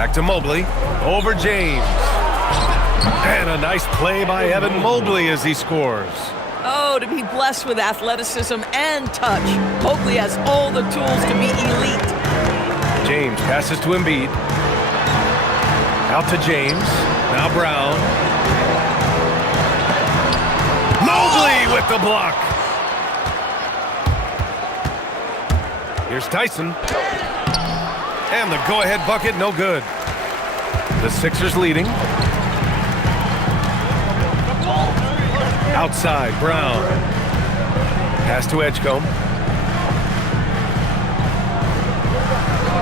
Back to Mobley. Over James. And a nice play by Evan Mobley as he scores. Oh, to be blessed with athleticism and touch. Mobley has all the tools to be elite. James passes to Embiid. Out to James. Now Brown. Mobley with the block. Here's Tyson. And the go-ahead bucket, no good. The Sixers leading. Outside, Brown. Pass to Edgecombe.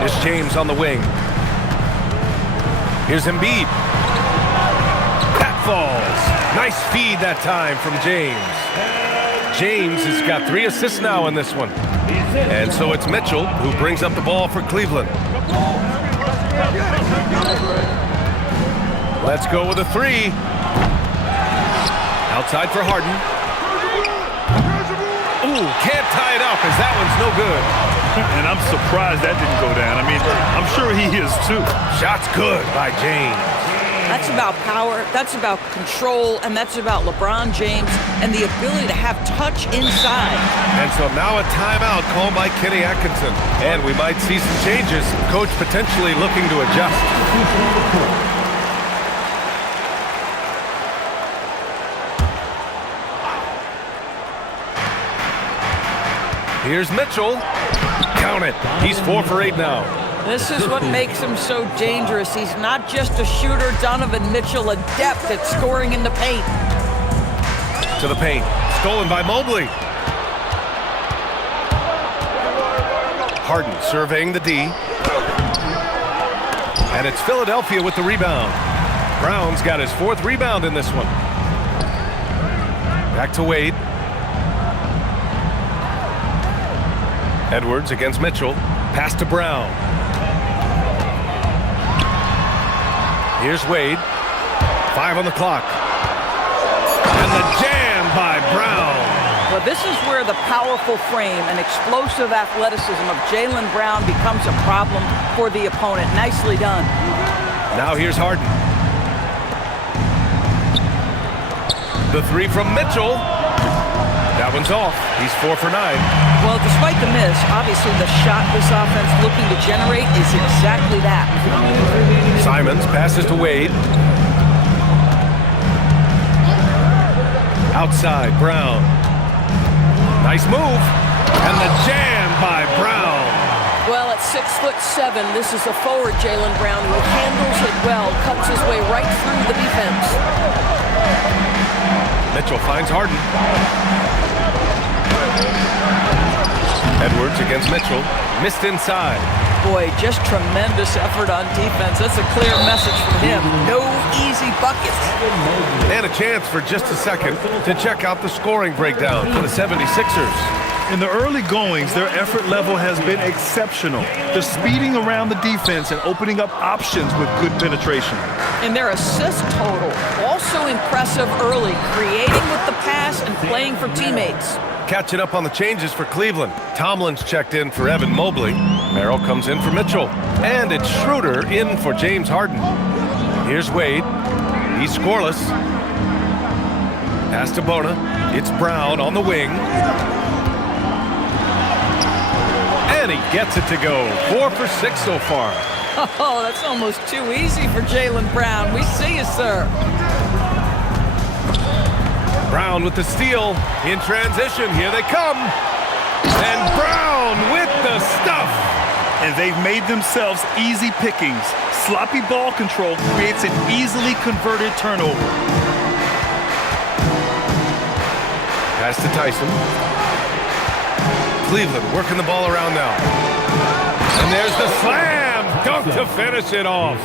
Here's James on the wing. Here's Embiid. That falls. Nice feed that time from James. James has got 3 assists now in this one. And so it's Mitchell who brings up the ball for Cleveland. Let's go with a 3. Outside for Harden. Ooh, can't tie it up as that one's no good. And I'm surprised that didn't go down. I mean, I'm sure he is too. Shot's good by James. That's about power, that's about control, and that's about LeBron James and the ability to have touch inside. And so now a timeout called by Kenny Atkinson. And we might see some changes. Coach potentially looking to adjust. Here's Mitchell. Count it. He's 4 for 8 now. This is what makes him so dangerous. He's not just a shooter. Donovan Mitchell, adept at scoring in the paint. To the paint. Stolen by Mobley. Harden surveying the D. And it's Philadelphia with the rebound. Brown's got his 4th rebound in this one. Back to Wade. Edwards against Mitchell. Pass to Brown. Here's Wade. 5 on the clock. And the jam by Brown. Well, this is where the powerful frame and explosive athleticism of Jaylen Brown becomes a problem for the opponent. Nicely done. Now here's Harden. The 3 from Mitchell. That one's off. He's 4 for 9. Well, despite the miss, obviously the shot this offense looking to generate is exactly that. Simons passes to Wade. Outside, Brown. Nice move. And the jam by Brown. Well, at 6'7", this is a forward Jaylen Brown who handles it well, cuts his way right through the defense. Mitchell finds Harden. Edwards against Mitchell. Missed inside. Boy, just tremendous effort on defense. That's a clear message from him. No easy buckets. And a chance for just a second to check out the scoring breakdown for the 76ers. In the early goings, their effort level has been exceptional. They're speeding around the defense and opening up options with good penetration. And their assist total, also impressive early, creating with the pass and playing for teammates. Catching up on the changes for Cleveland. Tomlin's checked in for Evan Mobley. Merrill comes in for Mitchell. And it's Schroeder in for James Harden. Here's Wade. He's scoreless. Pass to Bona. It's Brown on the wing. And he gets it to go. 4 for 6 so far. Oh, that's almost too easy for Jaylen Brown. We see you, sir. Brown with the steal. In transition. Here they come. And Brown with the stuff. And they've made themselves easy pickings. Sloppy ball control creates an easily converted turnover. Pass to Tyson. Cleveland working the ball around now. And there's the slam. Dunk to finish it off.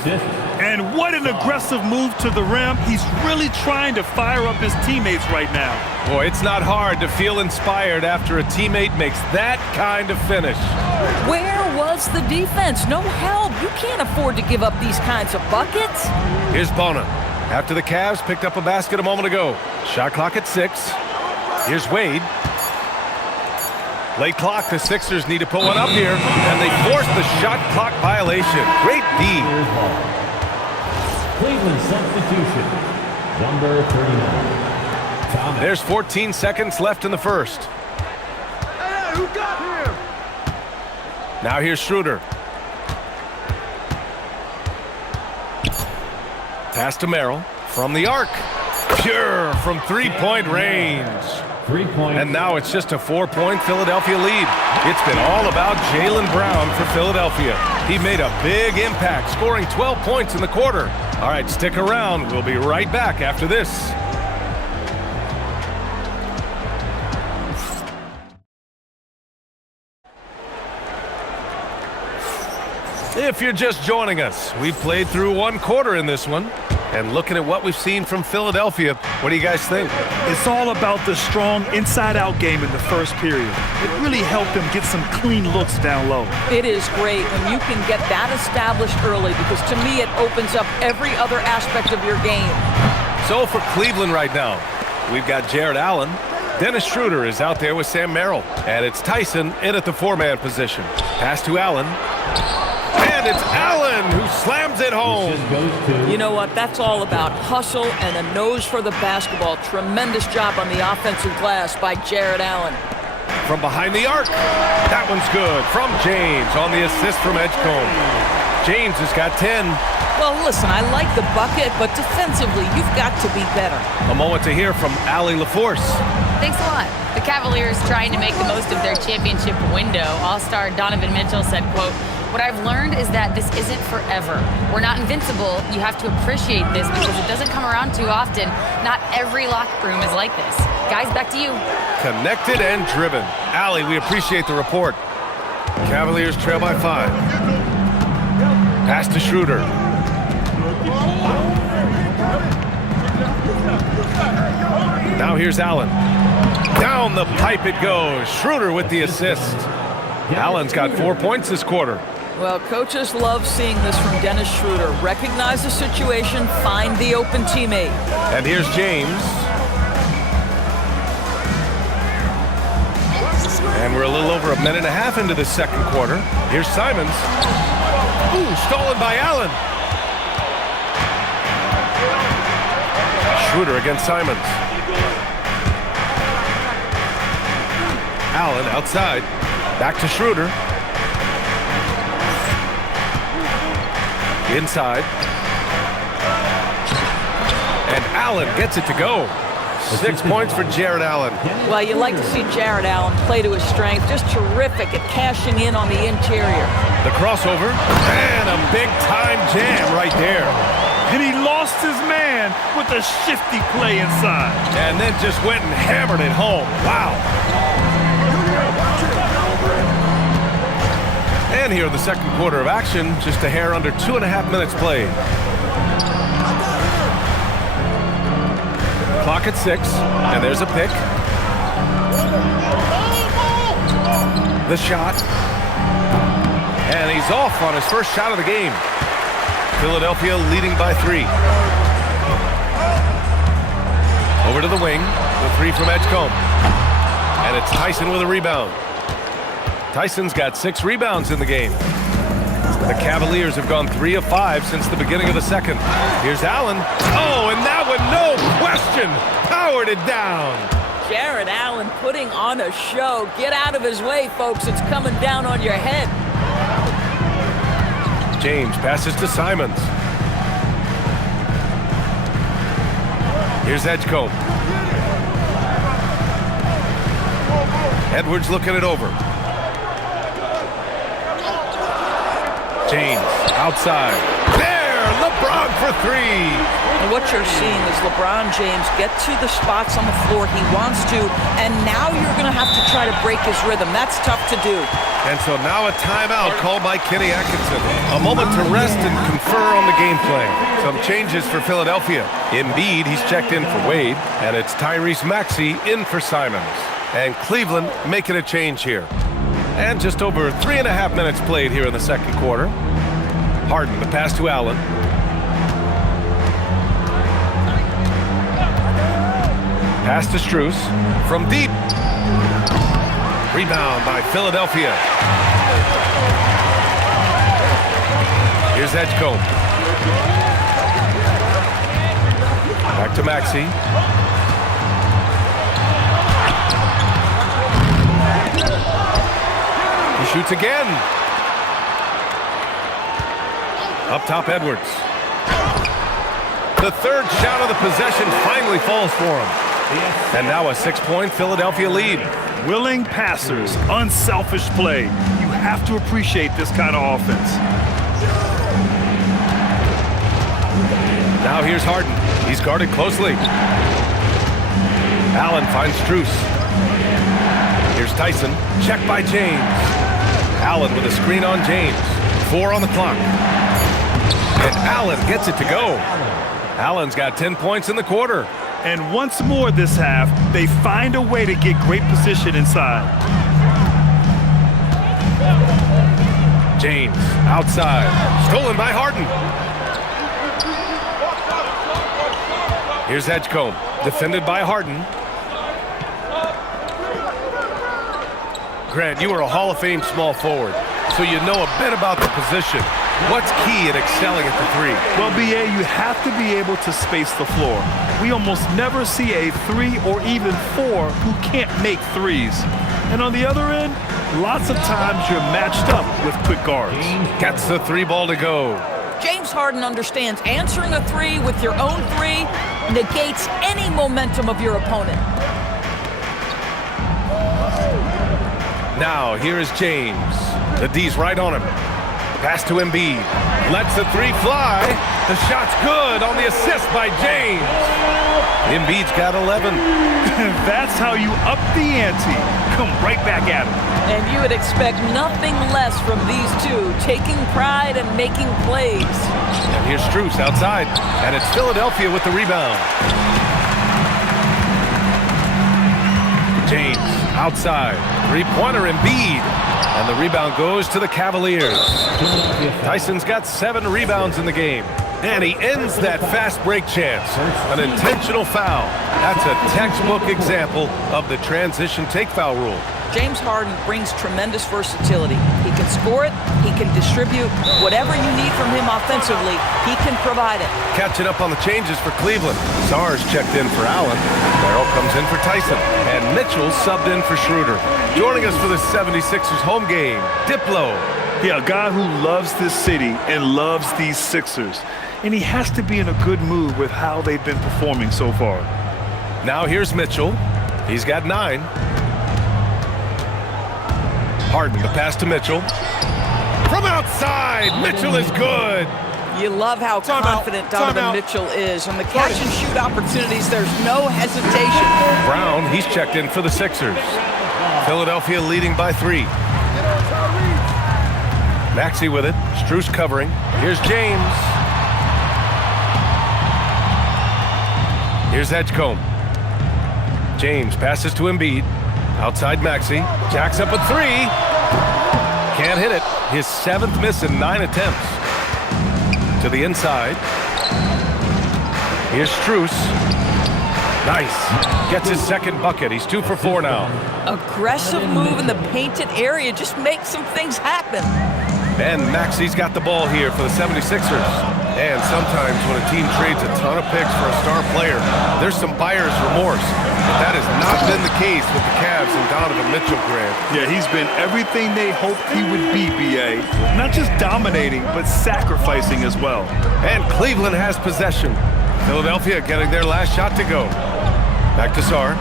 And what an aggressive move to the rim. He's really trying to fire up his teammates right now. Boy, it's not hard to feel inspired after a teammate makes that kind of finish. Where was the defense? No help. You can't afford to give up these kinds of buckets. Here's Bona. After the Cavs picked up a basket a moment ago. Shot clock at 6. Here's Wade. Late clock, the Sixers need to put one up here, and they force the shot clock violation. Great D. Cleveland substitution, number 39. There's 14 seconds left in the first. Hey, who got him? Now here's Schroeder. Pass to Merrill from the arc. Pure from three-point range. 3 points. And now it's just a 4-point Philadelphia lead. It's been all about Jaylen Brown for Philadelphia. He made a big impact, scoring 12 points in the quarter. All right, stick around. We'll be right back after this. If you're just joining us, we've played through one quarter in this one. And looking at what we've seen from Philadelphia, what do you guys think? It's all about the strong inside-out game in the first period. It really helped them get some clean looks down low. It is great when you can get that established early because to me it opens up every other aspect of your game. So for Cleveland right now, we've got Jared Allen. Dennis Schroeder is out there with Sam Merrill. And it's Tyson in at the four-man position. Pass to Allen. And it's Allen who slams it home. You know what? That's all about hustle and a nose for the basketball. Tremendous job on the offensive glass by Jared Allen. From behind the arc. That one's good. From James on the assist from Edgecombe. James has got 10. Well, listen, I like the bucket, but defensively, you've got to be better. A moment to hear from Allie LaForce. Thanks a lot. The Cavaliers trying to make the most of their championship window. All-star Donovan Mitchell said, quote, "What I've learned is that this isn't forever. We're not invincible. You have to appreciate this because it doesn't come around too often. Not every locker room is like this." Guys, back to you. Connected and driven. Allie, we appreciate the report. Cavaliers trail by 5. Pass to Schroeder. Now here's Allen. Down the pipe it goes. Schroeder with the assist. Allen's got 4 points this quarter. Well, coaches love seeing this from Dennis Schroeder. Recognize the situation, find the open teammate. And here's James. And we're a little over a minute and a half into the second quarter. Here's Simons. Ooh, stolen by Allen. Schroeder against Simons. Allen outside. Back to Schroeder. Inside. And Allen gets it to go. 6 points for Jared Allen. Well, you like to see Jared Allen play to his strength. Just terrific at cashing in on the interior. The crossover. And a big-time jam right there. And he lost his man with a shifty play inside. And then just went and hammered it home. Wow. And here in the second quarter of action, just a hair under 2.5 minutes played. Clock at 6, and there's a pick. The shot. And he's off on his first shot of the game. Philadelphia leading by 3. Over to the wing, the 3 from Edgecombe. And it's Tyson with a rebound. Tyson's got 6 rebounds in the game. The Cavaliers have gone 3 of 5 since the beginning of the second. Here's Allen. Oh, and that one, no question, powered it down. Jared Allen putting on a show. Get out of his way, folks. It's coming down on your head. James passes to Simons. Here's Edgecombe. Edwards looking it over. James outside. There, LeBron for 3. And what you're seeing is LeBron James get to the spots on the floor he wants to, and now you're going to have to try to break his rhythm. That's tough to do. And so now a timeout called by Kenny Atkinson. A moment to rest and confer on the game plan. Some changes for Philadelphia. Embiid, he's checked in for Wade, and it's Tyrese Maxey in for Simons. And Cleveland making a change here. And just over 3.5 minutes played here in the second quarter. Harden, the pass to Allen. Pass to Strus from deep. Rebound by Philadelphia. Here's Edgecombe. Back to Maxey. He shoots again. Up top, Edwards. The third shot of the possession finally falls for him. And now a 6-point Philadelphia lead. Willing passers, unselfish play. You have to appreciate this kind of offense. Now here's Harden. He's guarded closely. Allen finds Strus. Here's Tyson. Checked by James. Allen with a screen on James. 4 on the clock. And Allen gets it to go. Allen's got 10 points in the quarter. And once more this half, they find a way to get great position inside. James outside. Stolen by Harden. Here's Edgecombe. Defended by Harden. Grant, you are a Hall of Fame small forward, so you know a bit about the position. What's key in excelling at the three? Well, BA, you have to be able to space the floor. We almost never see a 3 or even 4 who can't make threes. And on the other end, lots of times you're matched up with quick guards. Gets the 3 ball to go. James Harden understands answering a 3 with your own 3 negates any momentum of your opponent. Now, here is James. The D's right on him. Pass to Embiid. Lets the 3 fly. The shot's good on the assist by James. Embiid's got 11. That's how you up the ante. Come right back at him. And you would expect nothing less from these two, taking pride and making plays. And here's Strus outside. And it's Philadelphia with the rebound. James outside. 3-pointer Embiid. And the rebound goes to the Cavaliers. Tyson's got 7 rebounds in the game. And he ends that fast break chance. An intentional foul. That's a textbook example of the transition take foul rule. James Harden brings tremendous versatility. He can score it, he can distribute. Whatever you need from him offensively, he can provide it. Catching up on the changes for Cleveland. Sarge checked in for Allen. Merrill comes in for Tyson. And Mitchell subbed in for Schroeder. Joining us for the 76ers home game, Diplo. Yeah, a guy who loves this city and loves these Sixers. And he has to be in a good mood with how they've been performing so far. Now here's Mitchell. He's got 9. Harden, the pass to Mitchell. From outside, Mitchell is good. You love how confident Donovan Mitchell is. On the catch and shoot opportunities, there's no hesitation. Brown, he's checked in for the Sixers. Philadelphia leading by 3. Maxey with it. Strus covering. Here's James. Here's Edgecombe. James passes to Embiid. Outside Maxey. Jacks up a 3. Can't hit it. His 7th miss in 9 attempts. To the inside. Here's Strus. Nice. Gets his 2nd bucket. He's 2 for 4 now. Aggressive move in the painted area. Just makes some things happen. And Maxey's got the ball here for the 76ers. And sometimes when a team trades a ton of picks for a star player, there's some buyer's remorse. But that has not been the case with the Cavs and Donovan Mitchell, Grant. Yeah, he's been everything they hoped he would be, BA. Not just dominating, but sacrificing as well. And Cleveland has possession. Philadelphia getting their last shot to go. Back to Sarr.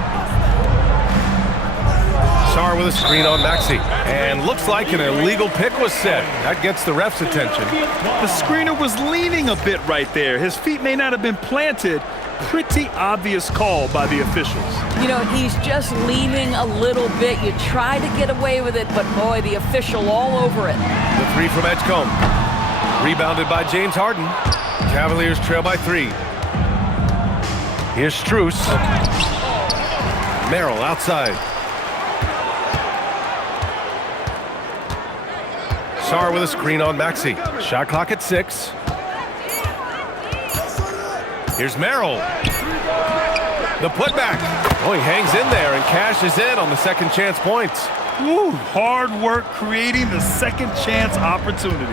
Sarr with a screen on Maxey. And looks like an illegal pick was set. That gets the ref's attention. The screener was leaning a bit right there. His feet may not have been planted. Pretty obvious call by the officials. You know, he's just leaning a little bit. You try to get away with it, but boy, the official all over it. The 3 from Edgecombe. Rebounded by James Harden. Cavaliers trail by 3. Here's Strus. Merrill outside. Sarr with a screen on Maxey. Shot clock at 6. Here's Merrill. The putback. Oh, he hangs in there and cashes in on the second chance points. Woo, hard work creating the second chance opportunity.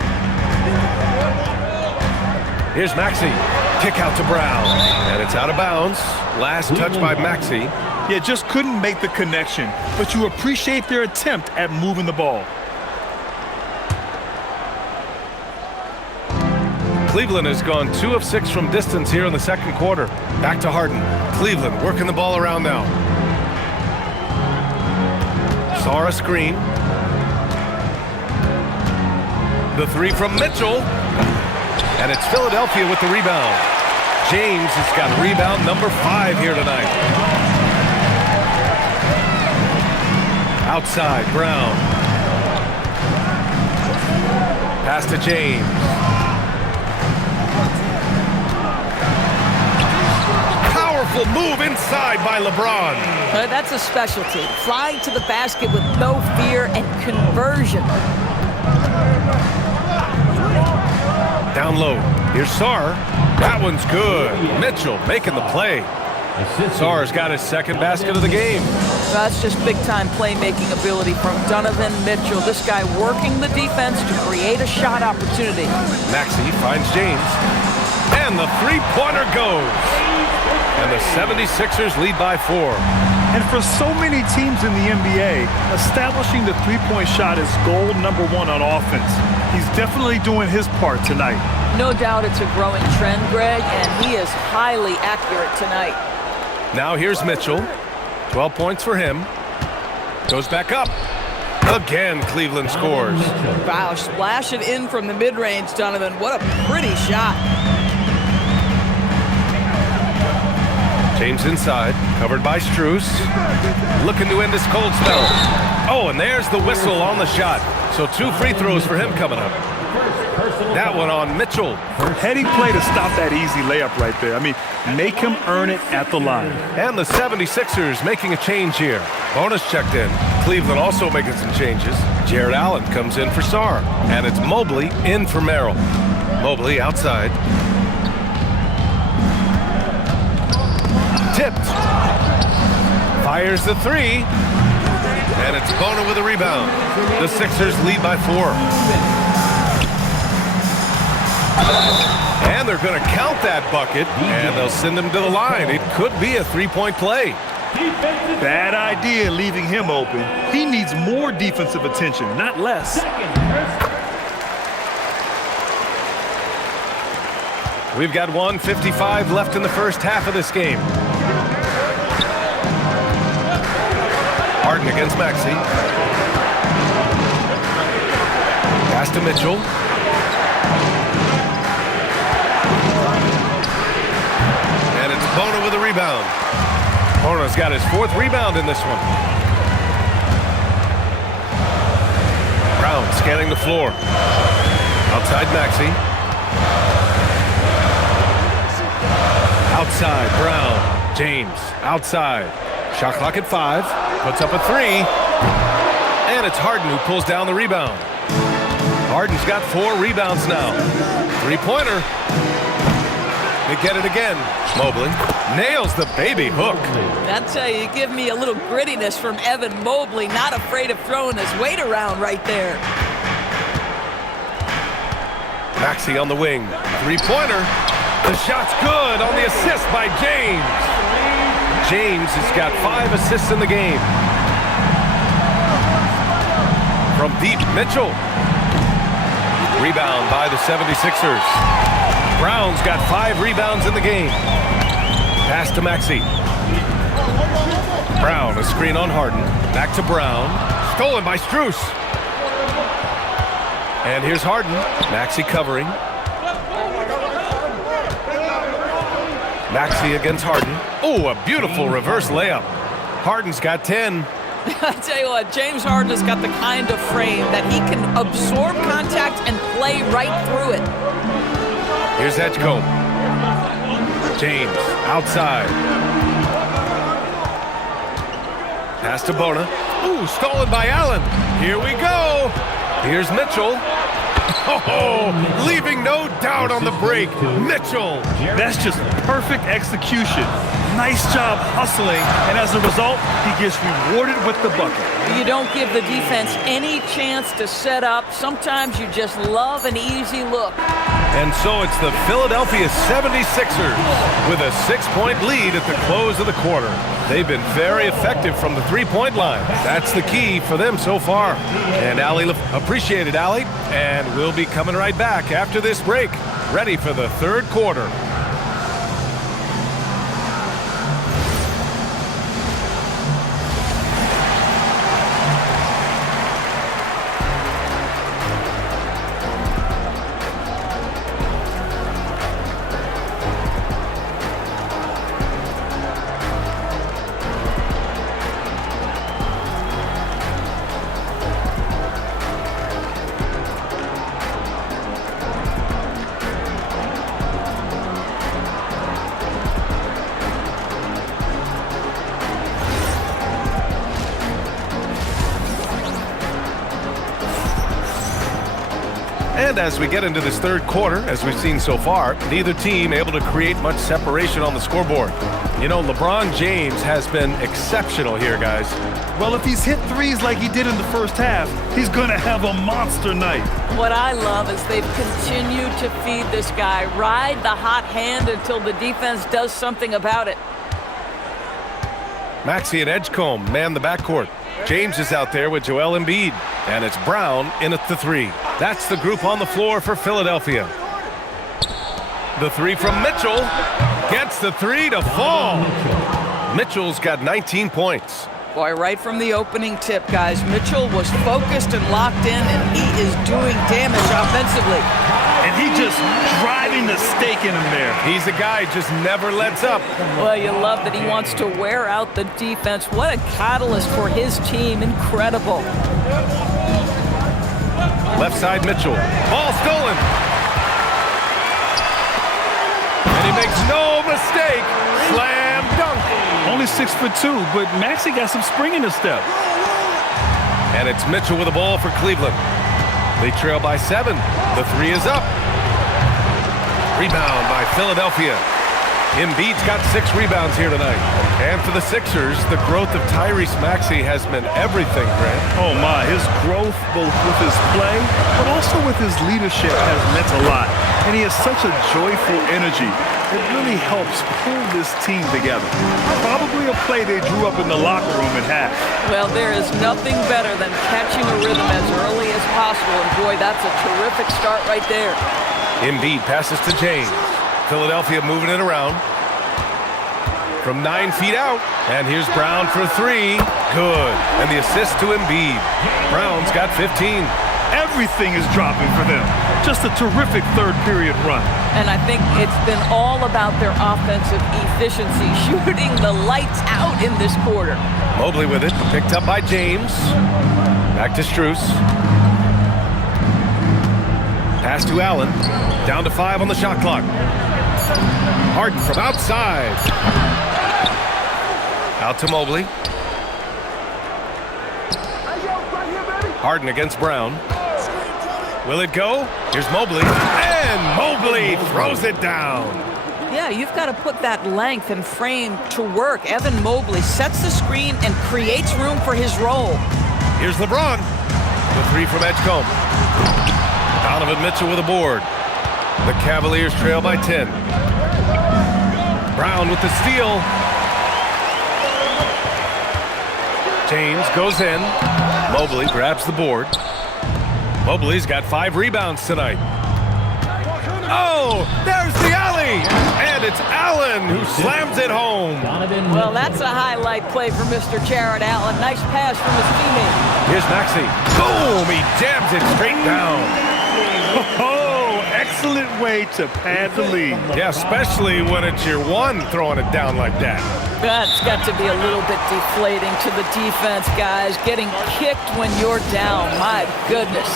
Here's Maxey. Kick out to Brown. And it's out of bounds. Last touch by Maxey. Yeah, just couldn't make the connection, but you appreciate their attempt at moving the ball. Cleveland has gone 2 of 6 from distance here in the second quarter. Back to Harden. Cleveland working the ball around now. Saw a screen. The 3 from Mitchell. And it's Philadelphia with the rebound. James has got rebound number 5 here tonight. Outside, Brown. Pass to James. Powerful move inside by LeBron. That's a specialty. Flying to the basket with no fear and conversion. Down low. Here's Sarr. That one's good. Mitchell making the play. Sarr's got his second basket of the game. That's just big-time playmaking ability from Donovan Mitchell. This guy working the defense to create a shot opportunity. Maxey finds James. And the three-pointer goes. And the 76ers lead by 4. And for so many teams in the NBA, establishing the three-point shot is goal number 1 on offense. He's definitely doing his part tonight. No doubt it's a growing trend, Greg, and he is highly accurate tonight. Now here's Mitchell. 12 points for him. Goes back up. Again, Cleveland scores. Wow, splash it in from the mid-range, Donovan. What a pretty shot. James inside, covered by Strus. Looking to end this cold spell. Oh, and there's the whistle on the shot. So 2 free throws for him coming up. That one on Mitchell. Heady play to stop that easy layup right there. I mean, make him earn it at the line. And the 76ers making a change here. Bonus checked in. Cleveland also making some changes. Jared Allen comes in for Sarr. And it's Mobley in for Merrill. Mobley outside. Tipped. Fires the 3. And it's Bona with a rebound. The Sixers lead by 4. And they're going to count that bucket, and they'll send him to the line. It could be a three-point play. Bad idea leaving him open. He needs more defensive attention, not less. We've got 1:55 left in the first half of this game. Harden against Maxey. Pass to Mitchell. And it's Bona with a rebound. Bona's got his 4th rebound in this one. Brown scanning the floor. Outside Maxey. Outside Brown. James outside. Shot clock at 5. Puts up a 3. And it's Harden who pulls down the rebound. Harden's got 4 rebounds now. Three-pointer. They get it again. Mobley nails the baby hook. That's how you give me a little grittiness from Evan Mobley. Not afraid of throwing his weight around right there. Maxey on the wing. Three-pointer. The shot's good on the assist by James. James has got 5 assists in the game. From deep, Mitchell. Rebound by the 76ers. Brown's got 5 rebounds in the game. Pass to Maxey. Brown, a screen on Harden. Back to Brown. Stolen by Strus. And here's Harden. Maxey covering. Maxey against Harden. Oh, a beautiful reverse layup. Harden's got 10. I tell you what, James Harden has got the kind of frame that he can absorb contact and play right through it. Here's Edgecombe. James outside. Pass to Bona. Ooh, stolen by Allen. Here we go. Here's Mitchell. Oh, leaving no doubt on the break. Mitchell. That's just perfect execution. Nice job hustling, and as a result, he gets rewarded with the bucket. You don't give the defense any chance to set up. Sometimes you just love an easy look. And so it's the Philadelphia 76ers with a 6-point lead at the close of the quarter. They've been very effective from the three-point line. That's the key for them so far. And Allie, appreciate it, Allie. And we'll be coming right back after this break, ready for the third quarter. And as we get into this third quarter, as we've seen so far, neither team able to create much separation on the scoreboard. You know, LeBron James has been exceptional here, guys. Well, if he's hit threes like he did in the first half, he's going to have a monster night. What I love is they've continued to feed this guy. Ride the hot hand until the defense does something about it. Maxey and Edgecombe man the backcourt. James is out there with Joel Embiid. And it's Brown in at the three. That's the group on the floor for Philadelphia. The three from Mitchell. Gets the three to fall. Mitchell's got 19 points. Boy, right from the opening tip, guys, Mitchell was focused and locked in, and he is doing damage offensively. And he just driving the stake in him there. He's a guy just never lets up. Well, you love that he wants to wear out the defense. What a catalyst for his team. Incredible. Left side Mitchell. Ball stolen. And he makes no mistake. Slam dunk. Only 6'2", but Maxey got some spring in his step. And it's Mitchell with the ball for Cleveland. They trail by 7. The three is up. Rebound by Philadelphia. Embiid's got 6 rebounds here tonight. And for the Sixers, the growth of Tyrese Maxey has meant everything, Grant. Oh my, his growth both with his play, but also with his leadership has meant a lot. And he has such a joyful energy. It really helps pull this team together. Probably a play they drew up in the locker room at half. Well, there is nothing better than catching a rhythm as early as possible. And boy, that's a terrific start right there. Embiid passes to James. Philadelphia moving it around. From 9 feet out. And here's Brown for 3. Good. And the assist to Embiid. Brown's got 15. Everything is dropping for them. Just a terrific third period run. And I think it's been all about their offensive efficiency, shooting the lights out in this quarter. Mobley with it. Picked up by James. Back to Strus. Pass to Allen. Down to 5 on the shot clock. Harden from outside. Out to Mobley. Harden against Brown. Will it go? Here's Mobley. And Mobley throws it down. Yeah, you've got to put that length and frame to work. Evan Mobley sets the screen and creates room for his role. Here's LeBron. The 3 from Edgecombe. Donovan Mitchell with a board. The Cavaliers trail by 10. Brown with the steal. James goes in. Mobley grabs the board. Mobley's got 5 rebounds tonight. Oh, there's the alley! And it's Allen who slams it home. Well, that's a highlight play for Mr. Jarrett Allen. Nice pass from his teammate. Here's Maxey. Boom! He jams it straight down. Oh, excellent way to pad the lead. Yeah, especially when it's your one throwing it down like that. That's got to be a little bit deflating to the defense, guys. Getting kicked when you're down. My goodness.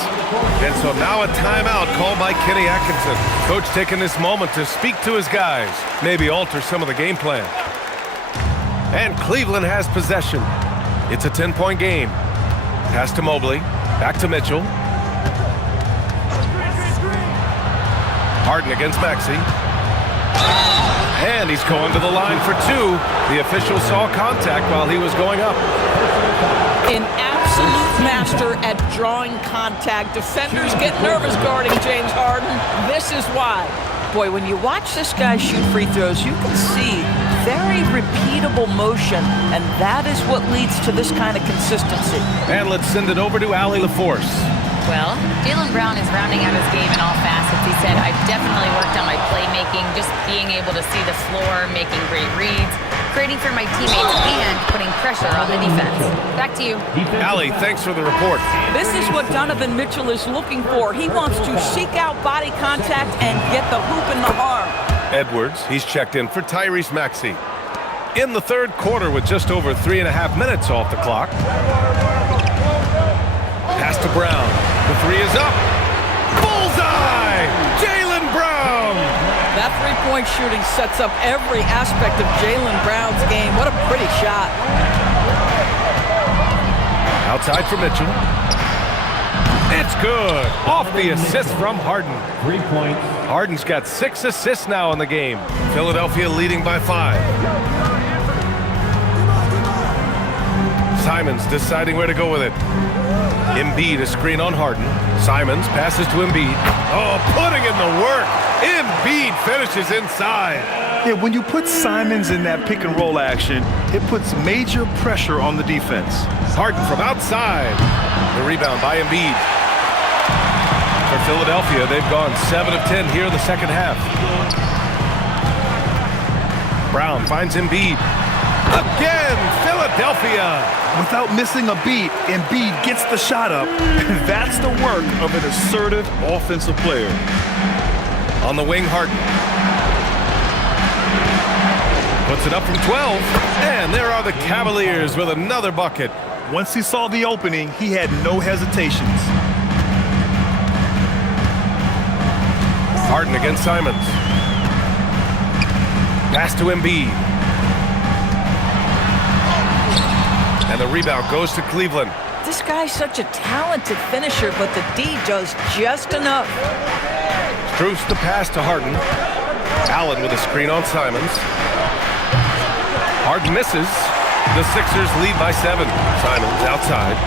And so now a timeout called by Kenny Atkinson. Coach taking this moment to speak to his guys, maybe alter some of the game plan. And Cleveland has possession. It's a 10-point game. Pass to Mobley. Back to Mitchell. Harden against Maxey. And he's going to the line for two. The official saw contact while he was going up. An absolute master at drawing contact. Defenders get nervous guarding James Harden. This is why. Boy, when you watch this guy shoot free throws, you can see very repeatable motion, and that is what leads to this kind of consistency. And let's send it over to Allie LaForce. Well, Jaylen Brown is rounding out his game in all facets. He said, I've definitely worked on my playmaking, just being able to see the floor, making great reads, creating for my teammates, and putting pressure on the defense. Back to you. Allie, thanks for the report. This is what Donovan Mitchell is looking for. He wants to seek out body contact and get the hoop in the arm. Edwards, he's checked in for Tyrese Maxey. In the third quarter with just over 3.5 minutes off the clock. Pass to Brown. The three is up. Bullseye! Jaylen Brown! That three-point shooting sets up every aspect of Jaylen Brown's game. What a pretty shot. Outside for Mitchell. It's good. Off the assist from Harden. 3 points. Harden's got 6 assists now in the game. Philadelphia leading by 5. Simons deciding where to go with it. Embiid a screen on Harden. Simons passes to Embiid. Oh, putting in the work. Embiid finishes inside. Yeah, when you put Simons in that pick and roll action, it puts major pressure on the defense. Harden from outside. The rebound by Embiid. For Philadelphia, they've gone 7 of 10 here in the second half. Brown finds Embiid. Again, Philadelphia. Without missing a beat, Embiid gets the shot up. That's the work of an assertive offensive player. On the wing, Harden. Puts it up from 12. And there are the Cavaliers with another bucket. Once he saw the opening, he had no hesitations. Harden against Simons. Pass to Embiid. And the rebound goes to Cleveland. This guy's such a talented finisher, but the D does just enough. Strus the pass to Harden. Allen with a screen on Simons. Harden misses. The Sixers lead by 7. Simons outside.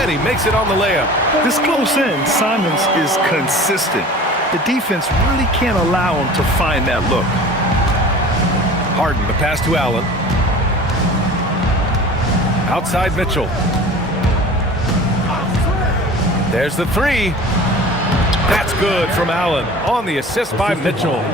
And he makes it on the layup. This close in, Simons is consistent. The defense really can't allow him to find that look. Harden the pass to Allen. Outside Mitchell. There's the three. That's good from Allen on the assist by Mitchell.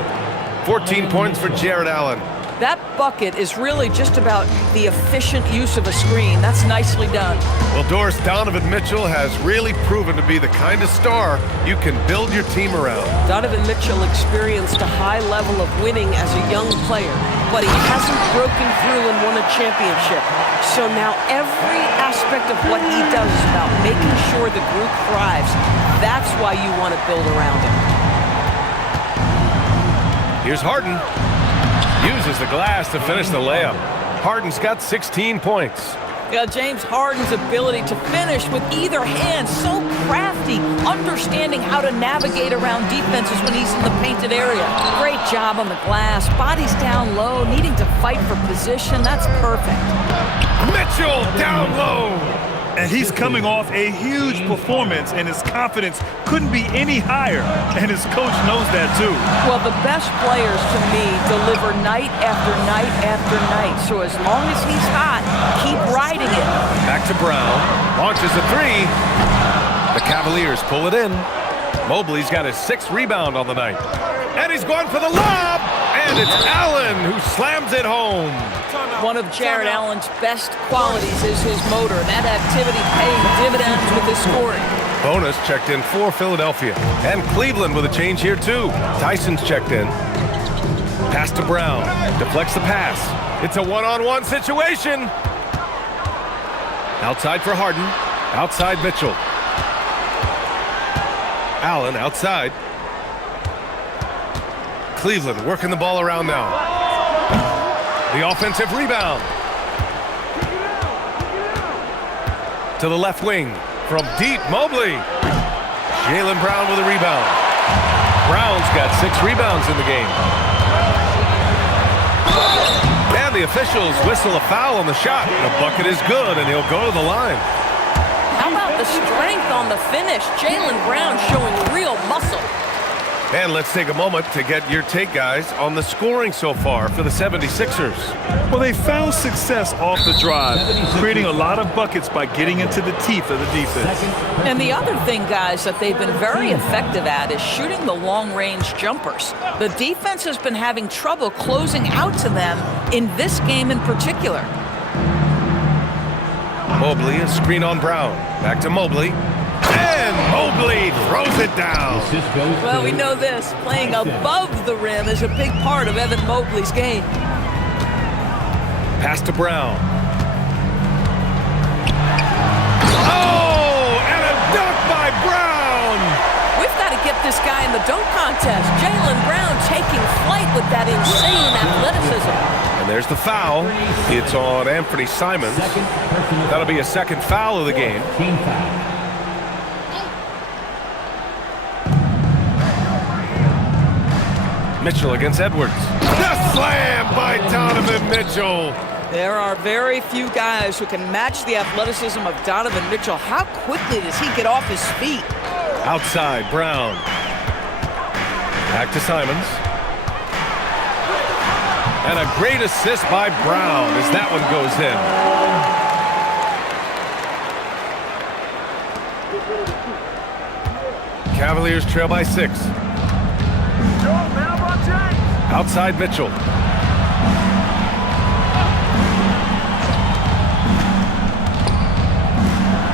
14 points for Jared Allen. That bucket is really just about the efficient use of a screen. That's nicely done. Well, Doris, Donovan Mitchell has really proven to be the kind of star you can build your team around. Donovan Mitchell experienced a high level of winning as a young player, but he hasn't broken through and won a championship. So now every aspect of what he does is about making sure the group thrives. That's why you want to build around him. Here's Harden. Uses the glass to finish the layup. Harden's got 16 points. Yeah, James Harden's ability to finish with either hand, so crafty, understanding how to navigate around defenses when he's in the painted area. Great job on the glass, body's down low, needing to fight for position. That's perfect. Mitchell down low. And he's coming off a huge performance, and his confidence couldn't be any higher. And his coach knows that, too. Well, the best players, to me, deliver night after night after night. So as long as he's hot, keep riding it. Back to Brown. Launches a three. The Cavaliers pull it in. Mobley's got his 6th rebound on the night. And he's going for the lob. And it's Allen who slams it home. One of Jared Allen's best qualities is his motor. That activity paying dividends with his scoring. Bonus checked in for Philadelphia. And Cleveland with a change here, too. Tyson's checked in. Pass to Brown. Deflects the pass. It's a one-on-one situation. Outside for Harden. Outside Mitchell. Allen outside. Cleveland working the ball around now. The offensive rebound. To the left wing. From deep, Mobley. Jaylen Brown with a rebound. Brown's got 6 rebounds in the game. And the officials whistle a foul on the shot. The bucket is good, and he'll go to the line. How about the strength on the finish? Jaylen Brown showing real muscle. And let's take a moment to get your take, guys, on the scoring so far for the 76ers. Well, they found success off the drive, creating a lot of buckets by getting into the teeth of the defense. And the other thing, guys, that they've been very effective at is shooting the long-range jumpers. The defense has been having trouble closing out to them in this game in particular. Mobley, a screen on Brown. Back to Mobley. And Mobley throws it down. Well, we know this. Playing above the rim is a big part of Evan Mobley's game. Pass to Brown. Oh, and a dunk by Brown. We've got to get this guy in the dunk contest. Jaylen Brown taking flight with that insane athleticism. And there's the foul. It's on Anthony Simons. That'll be a second foul of the game. Team foul. Mitchell against Edwards. The slam by Donovan Mitchell. There are very few guys who can match the athleticism of Donovan Mitchell. How quickly does he get off his feet? Outside, Brown. Back to Simons. And a great assist by Brown as that one goes in. Cavaliers trail by 6. Outside Mitchell.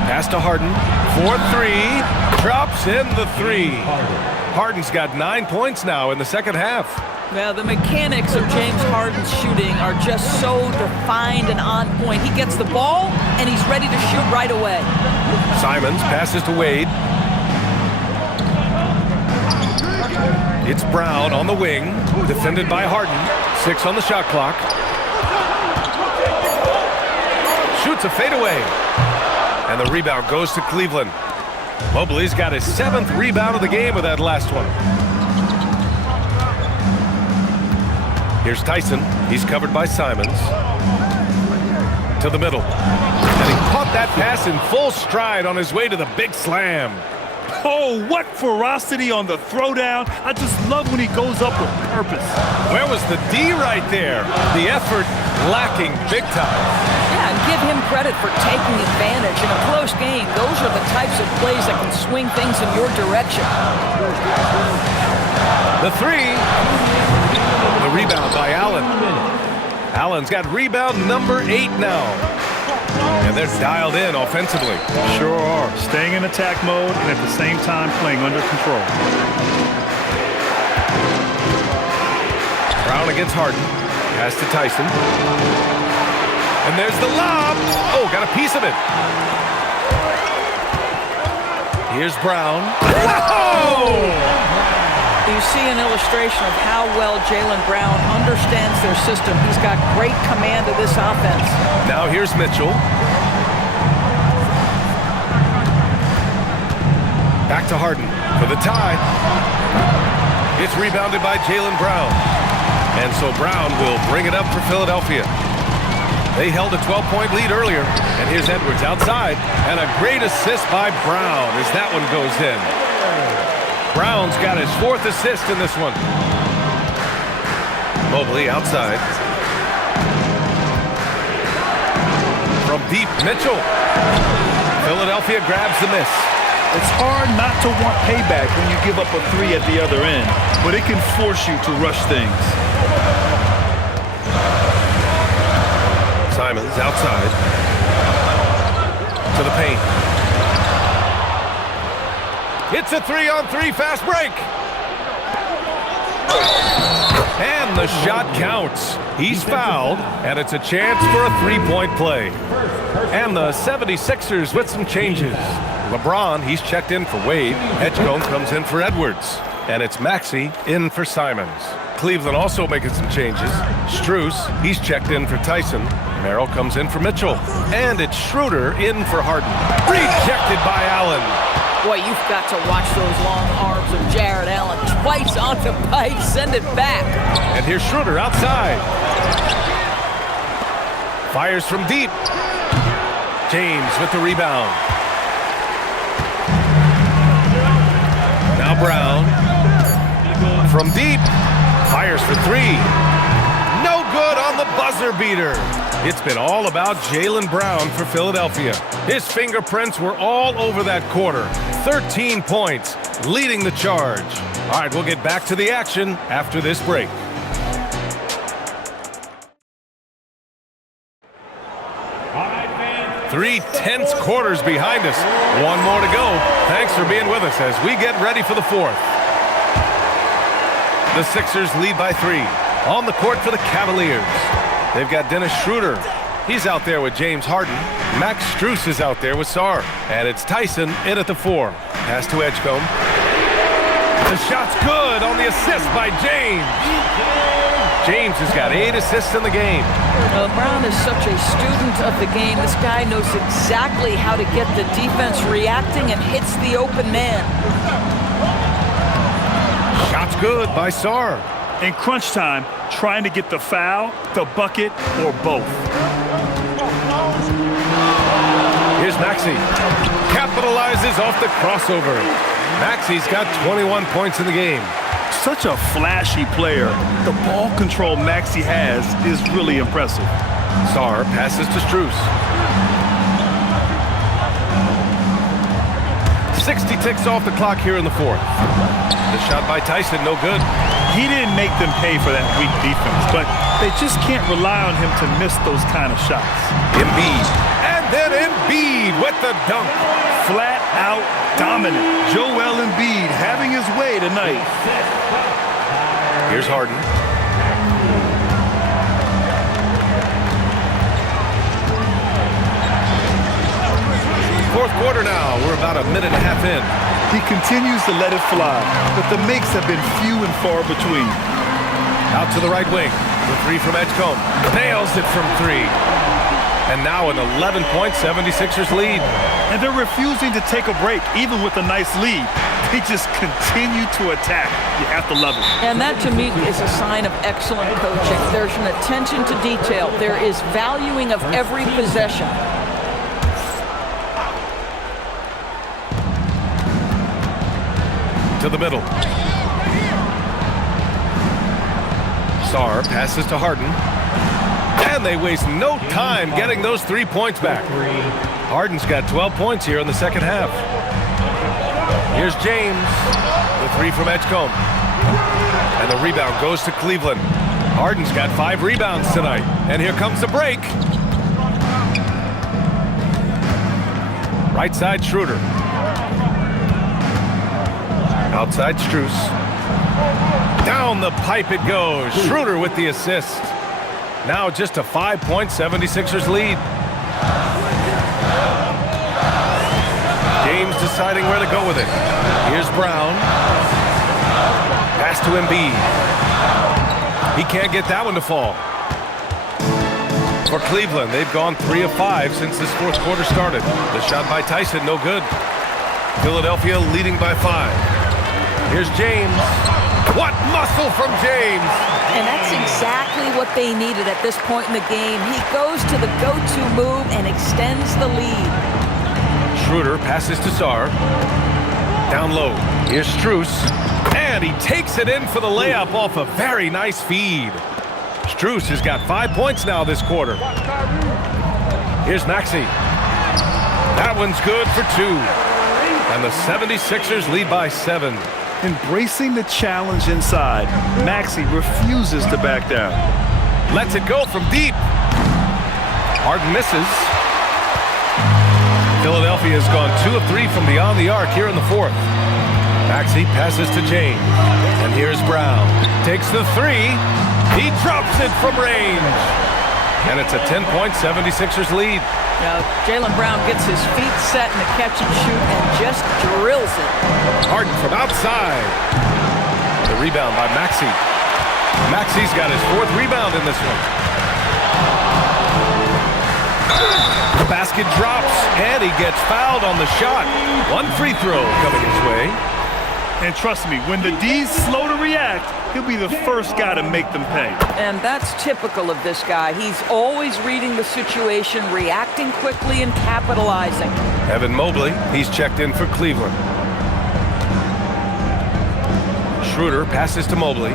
Pass to Harden. 4-3. Drops in the 3. Harden's got 9 points now in the second half. Well, the mechanics of James Harden's shooting are just so defined and on point. He gets the ball, and he's ready to shoot right away. Simons passes to Wade. It's Brown on the wing, defended by Harden. 6 on the shot clock. Shoots a fadeaway. And the rebound goes to Cleveland. Mobley's got his 7th rebound of the game with that last one. Here's Tyson. He's covered by Simons. To the middle. And he caught that pass in full stride on his way to the big slam. Oh, what ferocity on the throwdown. I just love when he goes up with purpose. Where was the D right there? The effort lacking big time. Yeah, and give him credit for taking advantage. In a close game, those are the types of plays that can swing things in your direction. The 3. The rebound by Allen. Allen's got rebound number 8 now. And they're dialed in offensively. Sure are. Staying in attack mode and at the same time playing under control. Brown against Harden. Pass to Tyson. And there's the lob. Oh, got a piece of it. Here's Brown. Oh! You see an illustration of how well Jaylen Brown understands their system. He's got great command of this offense. Now here's Mitchell. Back to Harden for the tie. It's rebounded by Jaylen Brown. And so Brown will bring it up for Philadelphia. They held a 12-point lead earlier. And here's Edwards outside. And a great assist by Brown as that one goes in. Brown's got his 4th assist in this one. Mobley outside. From deep, Mitchell. Philadelphia grabs the miss. It's hard not to want payback when you give up a 3 at the other end, but it can force you to rush things. Simons outside. To the paint. It's a 3-on-3 fast break. And the shot counts. He's fouled, and it's a chance for a 3-point play. And the 76ers with some changes. LeBron, he's checked in for Wade. Edgecombe comes in for Edwards. And it's Maxey in for Simons. Cleveland also making some changes. Strus, he's checked in for Tyson. Merrill comes in for Mitchell. And it's Schroeder in for Harden. Rejected by Allen. Boy, you've got to watch those long arms of Jared Allen. twice on the pipe, send it back. And here's Schroeder outside. Fires from deep. James with the rebound. Now Brown. From deep. Fires for three. No good on the buzzer beater. It's been all about Jaylen Brown for Philadelphia. His fingerprints were all over that quarter. 13 points, leading the charge. All right, we'll get back to the action after this break. Three tense quarters behind us. One more to go. Thanks for being with us as we get ready for the fourth. The Sixers lead by 3. On the court for the Cavaliers. They've got Dennis Schroeder. He's out there with James Harden. Max Strus is out there with Sarr. And it's Tyson in at the 4. Pass to Edgecombe. The shot's good on the assist by James. James has got 8 assists in the game. Brown is such a student of the game. This guy knows exactly how to get the defense reacting and hits the open man. Shot's good by Sarr. In crunch time, trying to get the foul, the bucket, or both. Here's Maxey. Capitalizes off the crossover. Maxey's got 21 points in the game. Such a flashy player. The ball control Maxey has is really impressive. Sarr passes to Strus. 60 ticks off the clock here in the fourth. The shot by Tyson, no good. He didn't make them pay for that weak defense, but they just can't rely on him to miss those kind of shots. Embiid. And then Embiid with the dunk. Flat out dominant. Joel Embiid having his way tonight. Here's Harden. Fourth quarter now. We're about a minute and a half in. He continues to let it fly, but the makes have been few and far between. Out to the right wing. The 3 from Edgecombe. Nails it from 3. And now an 11-point 76ers lead. And they're refusing to take a break, even with a nice lead. They just continue to attack. You have to love it. And that, to me, is a sign of excellent coaching. There's an attention to detail. There is valuing of every possession. To the middle. Sarr passes to Harden. And they waste no time getting those 3 points back. Harden's got 12 points here in the second half. Here's James. The 3 from Edgecombe. And the rebound goes to Cleveland. Harden's got 5 rebounds tonight. And here comes the break. Right side, Schroeder. Outside Strus. Down the pipe it goes. Schroeder with the assist. Now just a 5-point 76ers lead. James deciding where to go with it. Here's Brown. Pass to Embiid. He can't get that one to fall. For Cleveland, they've gone 3 of 5 since this fourth quarter started. The shot by Tyson, no good. Philadelphia leading by 5. Here's James. What muscle from James! And that's exactly what they needed at this point in the game. He goes to the go-to move and extends the lead. Schroeder passes to Sarr. Down low. Here's Strus. And he takes it in for the layup off a very nice feed. Strus has got 5 points now this quarter. Here's Maxey. That one's good for 2. And the 76ers lead by 7. Embracing the challenge inside, Maxey refuses to back down. Lets it go from deep. Harden misses. Philadelphia has gone 2 of 3 from beyond the arc here in the fourth. Maxey passes to James. And here's Brown. Takes the 3. He drops it from range. And it's a 10-point 76ers lead. Now, Jaylen Brown gets his feet set in the catch and shoot and just drills it. Harden from outside. The rebound by Maxey. Maxey's got his 4th rebound in this one. The basket drops, and he gets fouled on the shot. 1 free throw coming his way. And trust me, when the D's slow to react, he'll be the first guy to make them pay. And that's typical of this guy. He's always reading the situation, reacting quickly, and capitalizing. Evan Mobley, he's checked in for Cleveland. Schroeder passes to Mobley.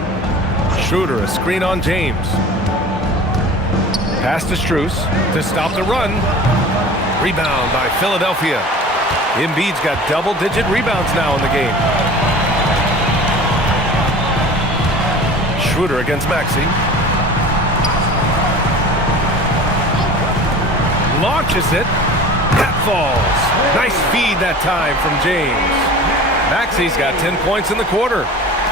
Schroeder, a screen on James. Pass to Strus to stop the run. Rebound by Philadelphia. Embiid's got double-digit rebounds now in the game. Schroeder against Maxey. Launches it. That falls. Nice feed that time from James. Maxey's got 10 points in the quarter.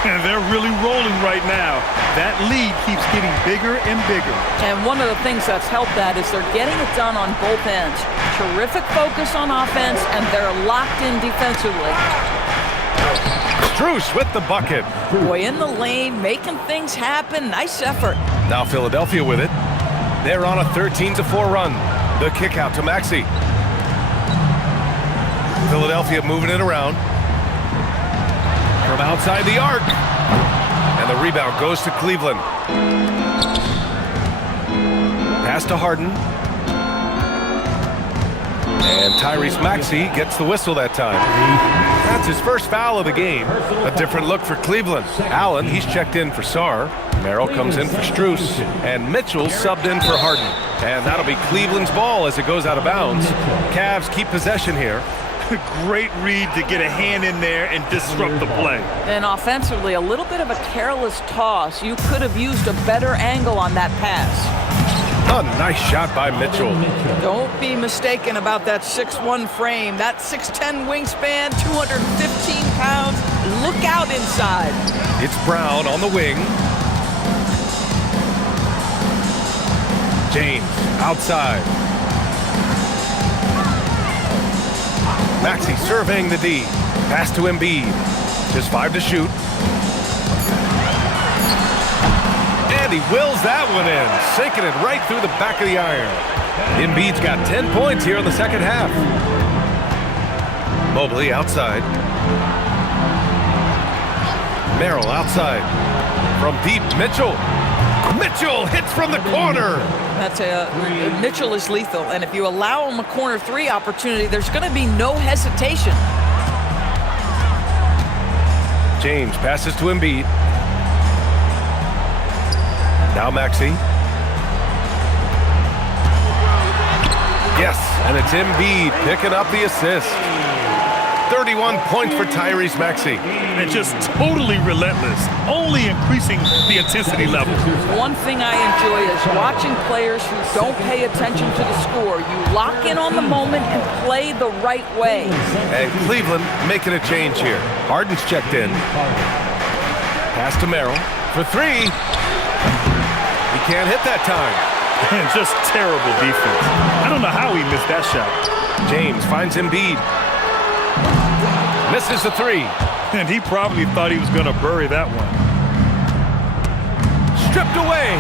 And they're really rolling right now. That lead keeps getting bigger and bigger. And one of the things that's helped that is they're getting it done on both ends. Terrific focus on offense, and they're locked in defensively. Strus with the bucket. Boy, in the lane, making things happen. Nice effort. Now Philadelphia with it. They're on a 13-4 run. The kick out to Maxey. Philadelphia moving it around. From outside the arc. And the rebound goes to Cleveland. Pass to Harden. And Tyrese Maxey gets the whistle that time. That's his first foul of the game. A different look for Cleveland. Allen, he's checked in for Sarr. Merrill comes in for Strus. And Mitchell subbed in for Harden. And that'll be Cleveland's ball as it goes out of bounds. Cavs keep possession here. Great read to get a hand in there and disrupt the play. And offensively, a little bit of a careless toss. You could have used a better angle on that pass. A nice shot by Mitchell. Don't be mistaken about that 6'1" frame. That 6'10" wingspan, 215 pounds. Look out inside. It's Brown on the wing. James outside. Maxey surveying the D. Pass to Embiid. Just 5 to shoot. And he wills that one in, sinking it right through the back of the iron. Embiid's got 10 points here in the second half. Mobley outside. Merrill outside. From deep, Mitchell. Mitchell hits from the corner. Mitchell is lethal, and if you allow him a corner three opportunity, there's going to be no hesitation. James passes to Embiid. Now Maxey. Yes, and it's Embiid picking up the assist. 31 points for Tyrese Maxey. And just totally relentless, only increasing the intensity level. One thing I enjoy is watching players who don't pay attention to the score. You lock in on the moment and play the right way. And Cleveland making a change here. Harden's checked in. Pass to Merrill for 3. He can't hit that time. And just terrible defense. I don't know how he missed that shot. James finds Embiid. Misses the 3. And he probably thought he was going to bury that one. Stripped away.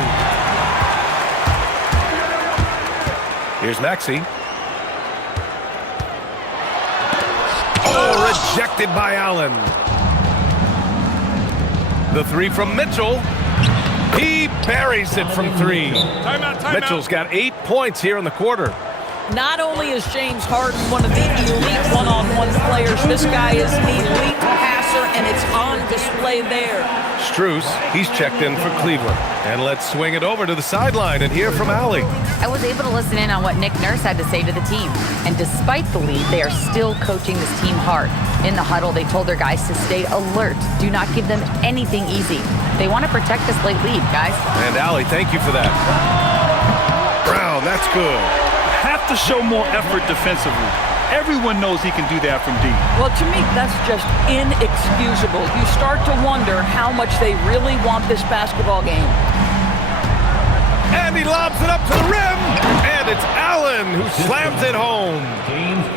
Here's Maxey. Oh, rejected by Allen. The 3 from Mitchell. He buries it from 3. Timeout. Mitchell's got 8 points here in the quarter. Not only is James Harden one of the elite one-on-one players, this guy is an elite passer, and it's on display there. Strus, he's checked in for Cleveland. And let's swing it over to the sideline and hear from Allie. I was able to listen in on what Nick Nurse had to say to the team. And despite the lead, they are still coaching this team hard. In the huddle, they told their guys to stay alert. Do not give them anything easy. They want to protect this late lead, guys. And Allie, thank you for that. Brown, that's good. Have to show more effort defensively. Everyone knows he can do that from deep. Well, to me, that's just inexcusable. You start to wonder how much they really want this basketball game. And he lobs it up to the rim. And it's Allen who slams it home.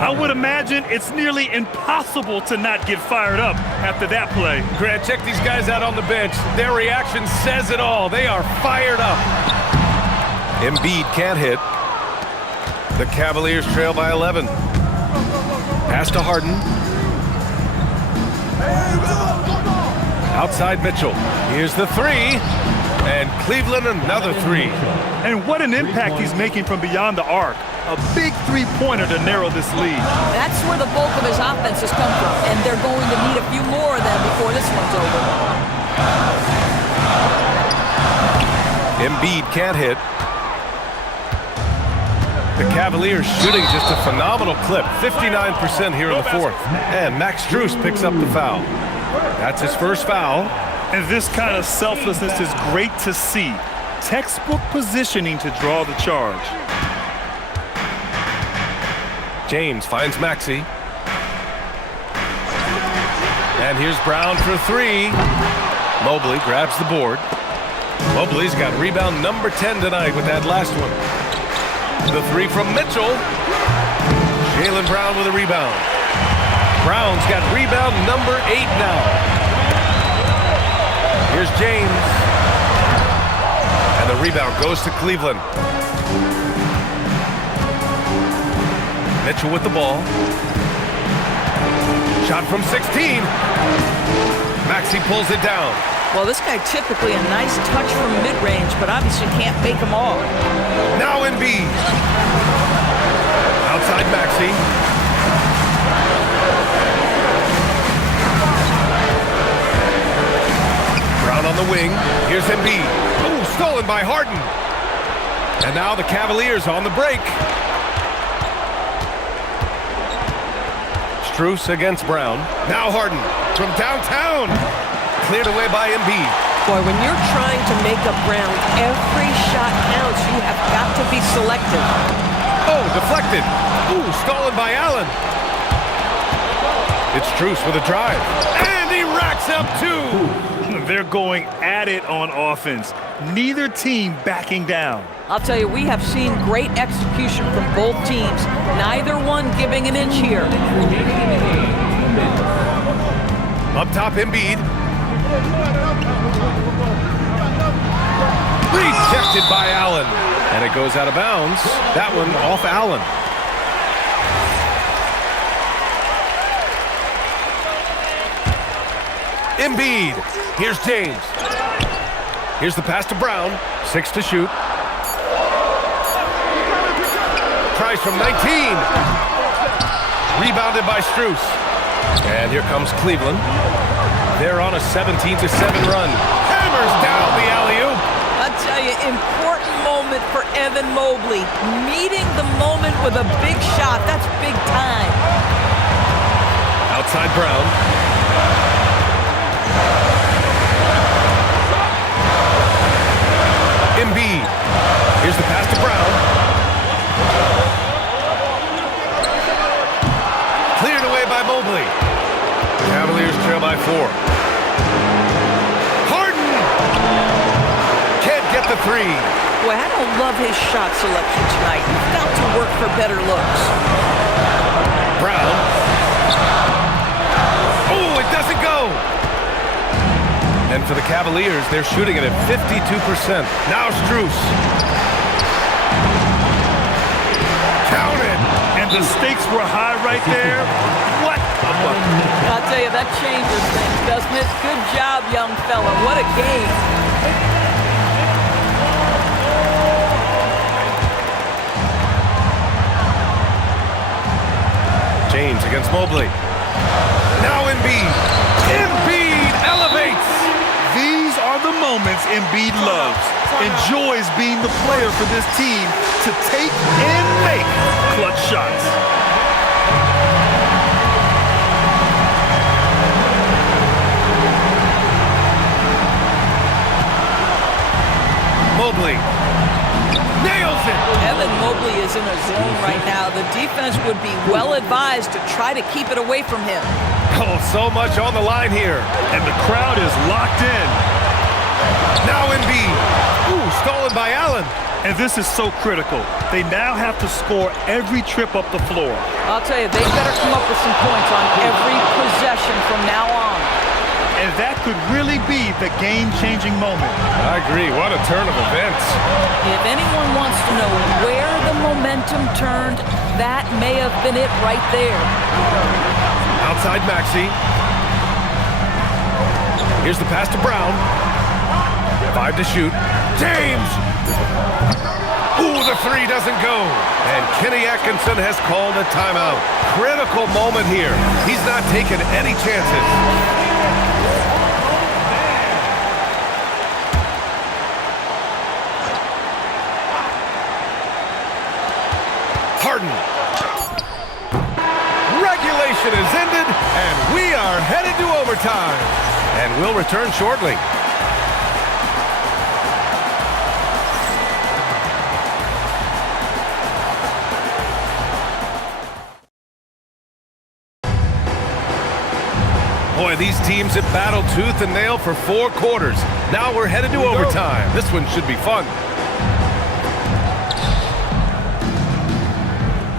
I would imagine it's nearly impossible to not get fired up after that play. Grant, check these guys out on the bench. Their reaction says it all. They are fired up. Embiid can't hit. The Cavaliers trail by 11. Pass to Harden. Outside Mitchell. Here's the three. And Cleveland another three. And what an impact he's making from beyond the arc. A big three-pointer to narrow this lead. That's where the bulk of his offense has come from, and they're going to need a few more of them before this one's over. Embiid can't hit. The Cavaliers shooting just a phenomenal clip, 59% here in the fourth. And Max Strus picks up the foul. That's his first foul. And this kind of selflessness is great to see. Textbook positioning to draw the charge. James finds Maxey. And here's Brown for three. Mobley grabs the board. Mobley's got rebound number 10 tonight with that last one. The three from Mitchell. Jaylen Brown with a rebound. Brown's got rebound number 8 now. Here's James. And the rebound goes to Cleveland. Mitchell with the ball. Shot from 16. Maxey pulls it down. Well, this guy typically a nice touch from mid-range, but obviously can't make them all. Now Embiid. Outside Maxey. Brown on the wing. Here's Embiid. Ooh, stolen by Harden. And now the Cavaliers on the break. Strus against Brown. Now Harden from downtown. Cleared away by Embiid. Boy, when you're trying to make up ground, every shot counts. You have got to be selective. Oh, deflected. Ooh, stolen by Allen. It's Strus with a drive. And he racks up two. They're going at it on offense. Neither team backing down. I'll tell you, we have seen great execution from both teams. Neither one giving an inch here. Up top, Embiid. Rejected by Allen. And it goes out of bounds. That one off Allen. Embiid. Here's James. Here's the pass to Brown. 6 to shoot. Tries from 19. Rebounded by Strus. And here comes Cleveland. They're on a 17-7 run. Hammers down the alley-oop. I'll tell you, important moment for Evan Mobley. Meeting the moment with a big shot. That's big time. Outside Brown. Embiid. Here's the pass to Brown. Cleared away by Mobley. Cavaliers trail by 4. Harden! Can't get the three. Boy, I don't love his shot selection tonight. He's got to work for better looks. Brown. Oh, it doesn't go. And for the Cavaliers, they're shooting it at 52%. Now Strus. Count it. And the stakes were high right there. What a bucket. I'll tell you, that changes things, doesn't it? Good job, young fella. What a game. James against Mobley. Now Embiid. Embiid elevates. These are the moments Embiid loves. Enjoys being the player for this team to take and make clutch shots. Mobley nails it. Evan Mobley is in a zone right now. The defense would be well advised to try to keep it away from him. Oh, so much on the line here. And the crowd is locked in. Now Embiid. Ooh, stolen by Allen. And this is so critical. They now have to score every trip up the floor. I'll tell you, they better come up with some points on every possession from now on. And that could really be the game-changing moment. I agree. What a turn of events. If anyone wants to know where the momentum turned, that may have been it right there. Outside Maxey. Here's the pass to Brown. 5 to shoot. James! Ooh, the three doesn't go. And Kenny Atkinson has called a timeout. Critical moment here. He's not taking any chances. Harden. Regulation is ended, and we are headed to overtime. And we'll return shortly. Boy, these teams have battled tooth and nail for 4 quarters. Now we're headed to overtime. This one should be fun.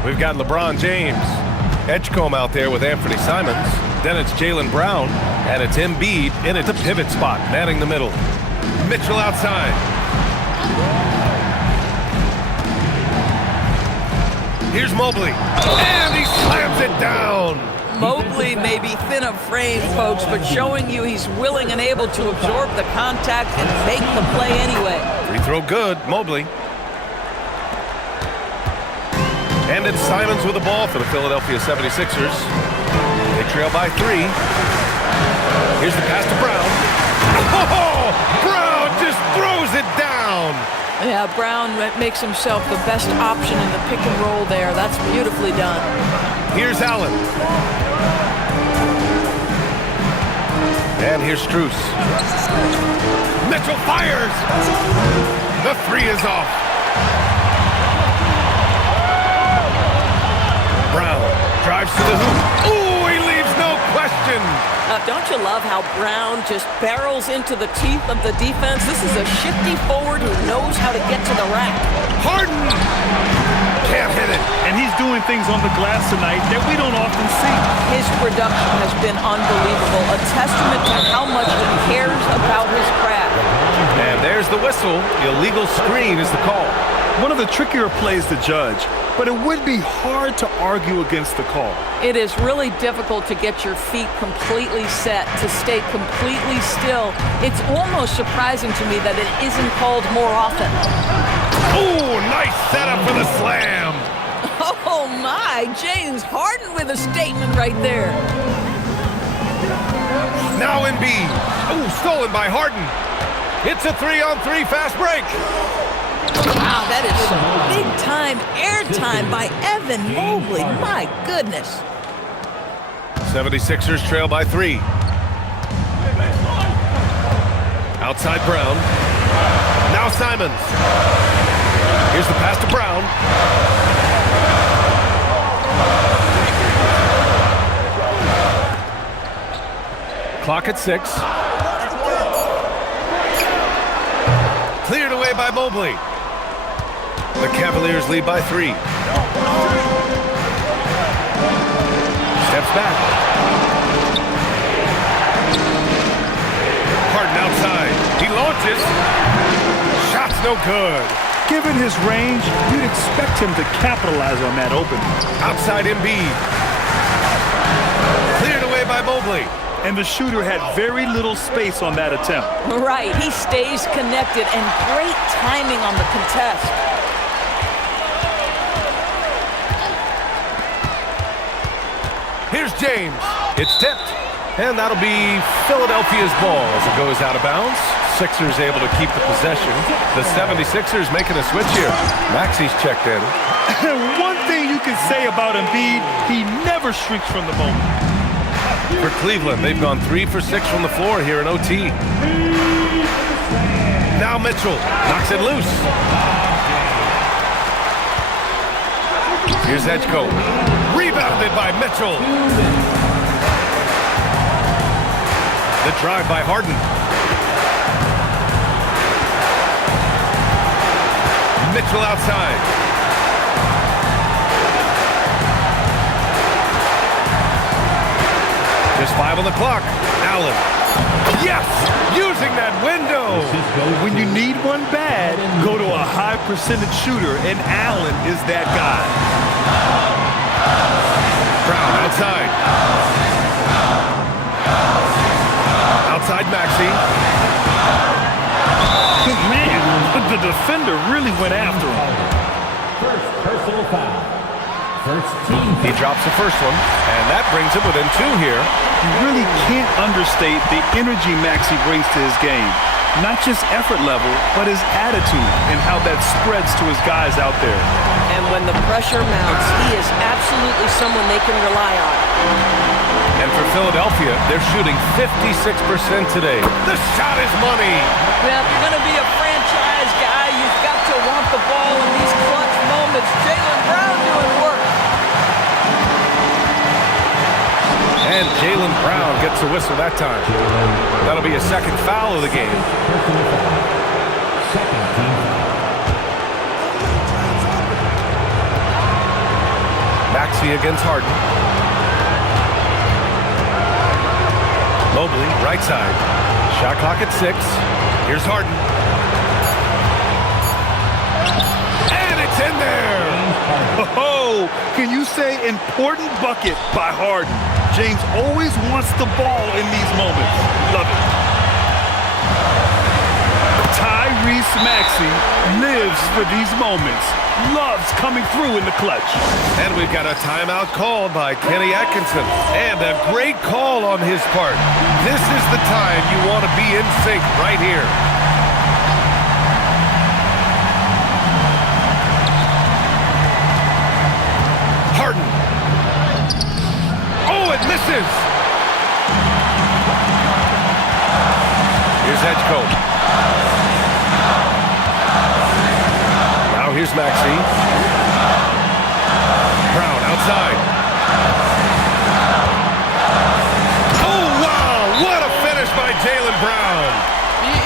We've got LeBron James. Edgecombe out there with Anthony Simons. Then it's Jaylen Brown. And it's Embiid in at the pivot spot, manning the middle. Mitchell outside. Here's Mobley. And he slams it down. Mobley may be thin of frame, folks, but showing you he's willing and able to absorb the contact and make the play anyway. Free throw good, Mobley. And it's Simons with the ball for the Philadelphia 76ers. They trail by 3. Here's the pass to Brown. Oh, Brown just throws it down. Yeah, Brown makes himself the best option in the pick and roll there. That's beautifully done. Here's Allen. And here's Strus. Mitchell fires. The 3 is off. Brown drives to the hoop. Ooh, he leaves no question. Don't you love how Brown just barrels into the teeth of the defense? This is a shifty forward who knows how to get to the rack. Harden can't hit it. And he's doing things on the glass tonight that we don't often see. His production has been unbelievable, a testament to how much he cares about his craft. And there's the whistle. Illegal screen is the call. One of the trickier plays to judge, but it would be hard to argue against the call. It is really difficult to get your feet completely set, to stay completely still. It's almost surprising to me that it isn't called more often. Ooh, nice setup for the slam. Oh my, James Harden with a statement right there. Now Embiid. Ooh, stolen by Harden. It's a 3-on-3 fast break. Wow, that is some big-time airtime by Evan Mobley. My goodness. 76ers trail by 3. Outside Brown. Now Simons. Here's the pass to Brown. Clock at 6. Cleared away by Mobley. The Cavaliers lead by 3. Steps back. Harden outside. He launches. Shot's no good. Given his range, you'd expect him to capitalize on that opening. Outside Embiid. Cleared away by Mobley. And the shooter had very little space on that attempt. Right, he stays connected and great timing on the contest. Here's James. It's tipped. And that'll be Philadelphia's ball as it goes out of bounds. Sixers able to keep the possession. The 76ers making a switch here. Maxi's checked in. One thing you can say about Embiid, he never shrinks from the moment. For Cleveland, they've gone 3 for 6 from the floor here in OT. Now Mitchell knocks it loose. Here's Edgecombe. Rebounded by Mitchell. The drive by Harden. Mitchell outside. Just 5 on the clock. Allen. Yes! Using that window. When you need one bad, go to a high percentage shooter, and Allen is that guy. Brown outside. outside Maxey. Man, the defender really went after him. First personal foul. First team. He drops the first one, and that brings him within 2 here. You really can't understate the energy Maxey brings to his game. Not just effort level, but his attitude and how that spreads to his guys out there. And when the pressure mounts, he is absolutely someone they can rely on. And for Philadelphia, they're shooting 56% today. The shot is money. Well, if you're going to be a franchise guy, you've got to want the ball in these clutch moments. Jaylen Brown doing work. And Jaylen Brown gets a whistle that time. That'll be a second foul of the game. Personal foul. Second team foul. Maxey against Harden. Mobley, right side. Shot clock at 6. Here's Harden. And it's in there! Oh, can you say important bucket by Harden? James always wants the ball in these moments. Love it. Tyrese Maxey lives for these moments. Loves coming through in the clutch. And we've got a timeout called by Kenny Atkinson. And a great call on his part. This is the time you want to be in sync right here. Harden. Oh, it misses. Here's Edgecombe. Now here's Maxey. Brown outside. Oh, wow. What a finish by Jaylen Brown.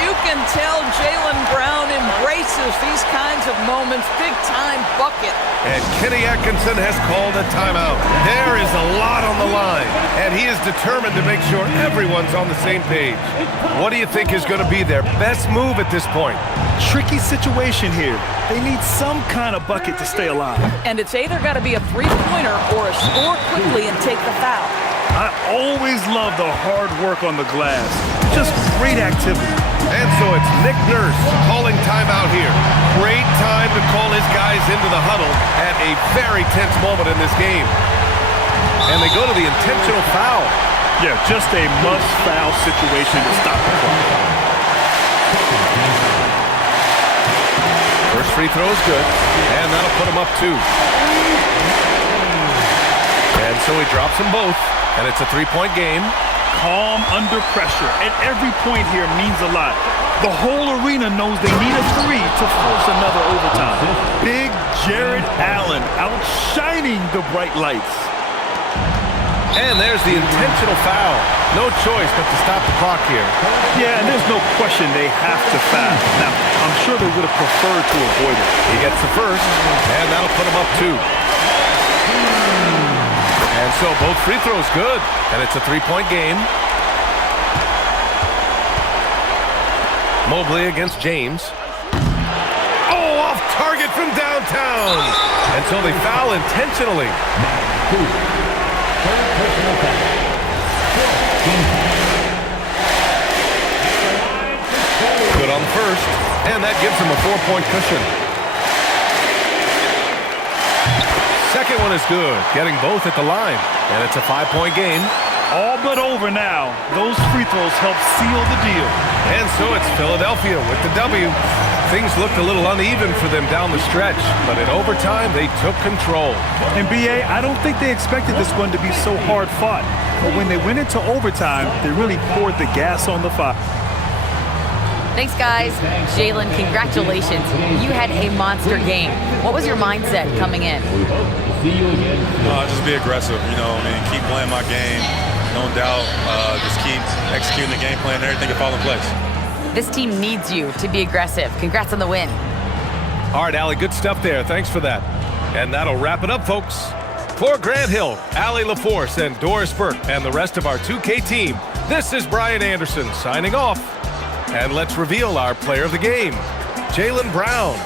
You can tell Jaylen Brown embraces these kinds of moments. Big-time bucket. And Kenny Atkinson has called a timeout. There is a lot on the line, and he is determined to make sure everyone's on the same page. What do you think is going to be their best move at this point? Tricky situation here. They need some kind of bucket to stay alive. And it's either got to be a three-pointer or a score quickly and take the foul. I always love the hard work on the glass. Just great activity. And so it's Nick Nurse calling timeout here. Great time to call his guys into the huddle at a very tense moment in this game. And they go to the intentional foul. Yeah, just a must-foul situation to stop the clock. First free throw is good, and that'll put him up 2. And so he drops them both, and it's a 3-point game. Calm under pressure, and every point here means a lot. The whole arena knows they need a 3 to force another overtime. Big Jared Allen outshining the bright lights. And there's the intentional foul. No choice but to stop the clock here. Yeah, and there's no question they have to foul. Now, I'm sure they would have preferred to avoid it. He gets the first, and that'll put him up 2. And so both free throws good, and it's a 3-point game. Mobley against James. Oh, off target from downtown. And so they foul intentionally. Good on the first, and that gives him a 4-point cushion. Second one is good, getting both at the line, and it's a 5-point game. All but over now. Those free throws help seal the deal. And so it's Philadelphia with the W. Things looked a little uneven for them down the stretch, but in overtime, they took control. And B.A., I don't think they expected this one to be so hard fought. But when they went into overtime, they really poured the gas on the fire. Thanks, guys. Jaylen, congratulations. You had a monster game. What was your mindset coming in? Just be aggressive, keep playing my game. No doubt, just keep executing the game plan and everything will fall in place. This team needs you to be aggressive. Congrats on the win. All right, Allie, good stuff there. Thanks for that. And that'll wrap it up, folks. For Grant Hill, Allie LaForce, and Doris Burke, and the rest of our 2K team, this is Brian Anderson signing off. And let's reveal our player of the game, Jaylen Brown.